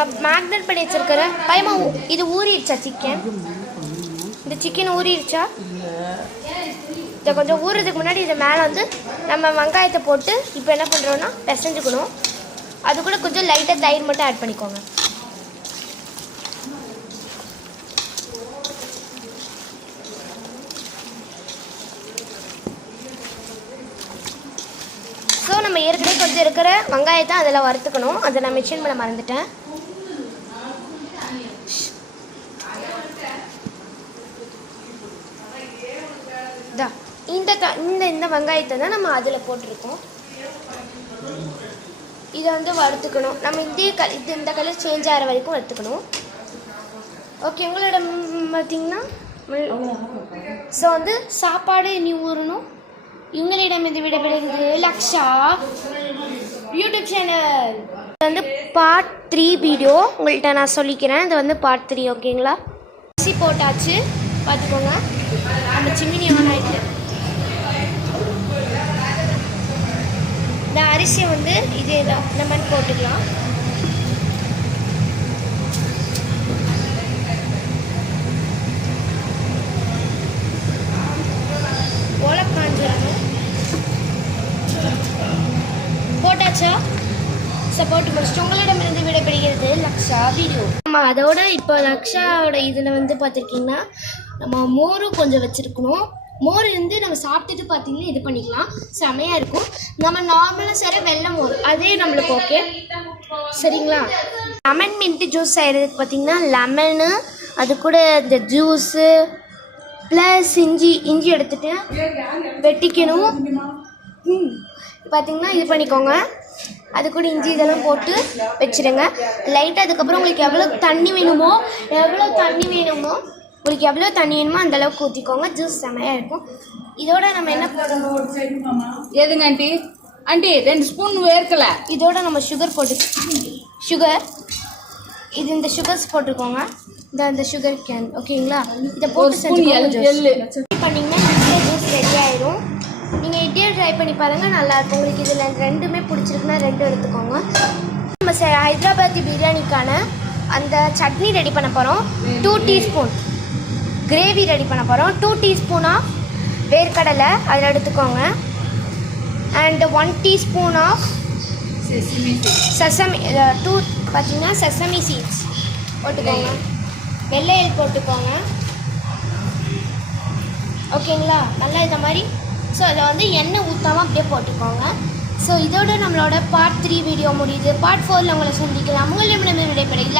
நம்ம மேக்னேட் பண்ணி வச்சிருக்கிற பயமா இது ஊறிடுச்சா சிக்கன்? இந்த சிக்கன் ஊறிடுச்சா? இதை கொஞ்சம் ஊறுறதுக்கு முன்னாடி இதை மேலே வந்து நம்ம வெங்காயத்தை போட்டு இப்போ என்ன பண்ணுறோன்னா பிசைஞ்சுக்கணும். அது கூட கொஞ்சம் லைட்டாக தயிர் மட்டும் ஆட் பண்ணிக்கோங்க. ஸோ நம்ம ஏற்கனவே கொஞ்சம் இருக்கிற வெங்காயத்தை அதில் வறுத்துக்கணும். அதை நான் மென்ஷன் பண்ண மறந்துட்டேன். இந்த வெங்காயத்தை தான் நம்ம அதில் போட்டிருக்கோம். இதை வந்து வறுத்துக்கணும். நம்ம இந்த கலர் சேஞ்ச் ஆகிற வரைக்கும் வறுத்துக்கணும். ஓகே, உங்களோட பார்த்தீங்கன்னா ஸோ வந்து சாப்பாடு இனி ஊறணும். இவங்களிடம் இது விடைபெறுகிறது லக்ஷா யூடியூப் சேனல். இது வந்து பார்ட் 3 வீடியோ உங்கள்கிட்ட நான் சொல்லிக்கிறேன். இது வந்து பார்ட் 3. ஓகேங்களா? அரிசி போட்டாச்சு, பார்த்துக்கோங்க. நம்ம சிம்மினி ஆன் ஆகிட்டு இந்த அரிசியை வந்து இதே தான் நம்ம போட்டுக்கலாம். ஓலக்காஞ்சிடணும். போட்டாச்சா? சப்போர்ட் முடிச்சுட்டு உங்களிடமிருந்து விடைபெறுகிறது லக்ஷா வீடியோ. நம்ம அதோட இப்போ லக்ஷாவோட இதில் வந்து பார்த்துருக்கீங்கன்னா நம்ம மோரும் கொஞ்சம் வச்சுருக்கணும். மோர் வந்து நம்ம சாப்பிட்டுட்டு பார்த்தீங்கன்னா இது பண்ணிக்கலாம், செமையாக இருக்கும். நம்ம நார்மலாக செய்கிற வெள்ளை மோர் அதே நம்மளுக்கு ஓகே, சரிங்களா? லெமன் மின்ட் ஜூஸ் செய்கிறதுக்கு பார்த்தீங்கன்னா லெமனு, அது கூட இந்த ஜூஸு ப்ளஸ் இஞ்சி எடுத்துகிட்டு வெட்டிக்கணும். பார்த்திங்கன்னா இது பண்ணிக்கோங்க. அது கூட இஞ்சி இதெல்லாம் போட்டு வச்சுருங்க லைட்டாக. அதுக்கப்புறம் உங்களுக்கு எவ்வளோ தண்ணி வேணுமோ உங்களுக்கு எவ்வளோ தண்ணி வேணுமோ அந்தளவுக்கு ஊற்றிக்கோங்க. ஜூஸ் செமையாக இருக்கும். இதோட நம்ம என்ன பண்ணணும்? எதுங்க ஆண்டி 2 ஸ்பூன் வேர்க்கலை. இதோட நம்ம சுகர் இந்த சுகர்ஸ் போட்டுக்கோங்க. இந்த சுகர் கேன் ஓகேங்களா? இதை போட்டு பண்ணிங்கன்னா ஜூஸ் ரெடி ஆயிரும். நீங்கள் இப்படியே ட்ரை பண்ணி பாருங்கள், நல்லாயிருக்கும். உங்களுக்கு இதில் 2மே பிடிச்சிருக்குன்னா 2 எடுத்துக்கோங்க. நம்ம ஹைதராபாத்தி பிரியாணிக்கான அந்த சட்னி ரெடி பண்ண போகிறோம். 2 டீஸ்பூன் கிரேவி ரெடி பண்ண போகிறோம். 2 டீஸ்பூன் ஆஃப் வேர்க்கடலை அதில் எடுத்துக்கோங்க. அண்ட் 1 டீஸ்பூன் ஆஃப் செசமி 2 பார்த்தீங்கன்னா செசமி சீட்ஸ் போட்டுக்கோங்க. வெள்ளையல் போட்டுக்கோங்க. ஓகேங்களா? நல்லா இந்த மாதிரி. ஸோ அதை வந்து எண்ணெய் ஊற்றாமல் அப்படியே போட்டுக்கோங்க. ஸோ இதோட நம்மளோட பார்ட் 3 வீடியோ முடியுது. பார்ட் 4ல் உங்களை சந்திக்கலாம். உங்களிடம்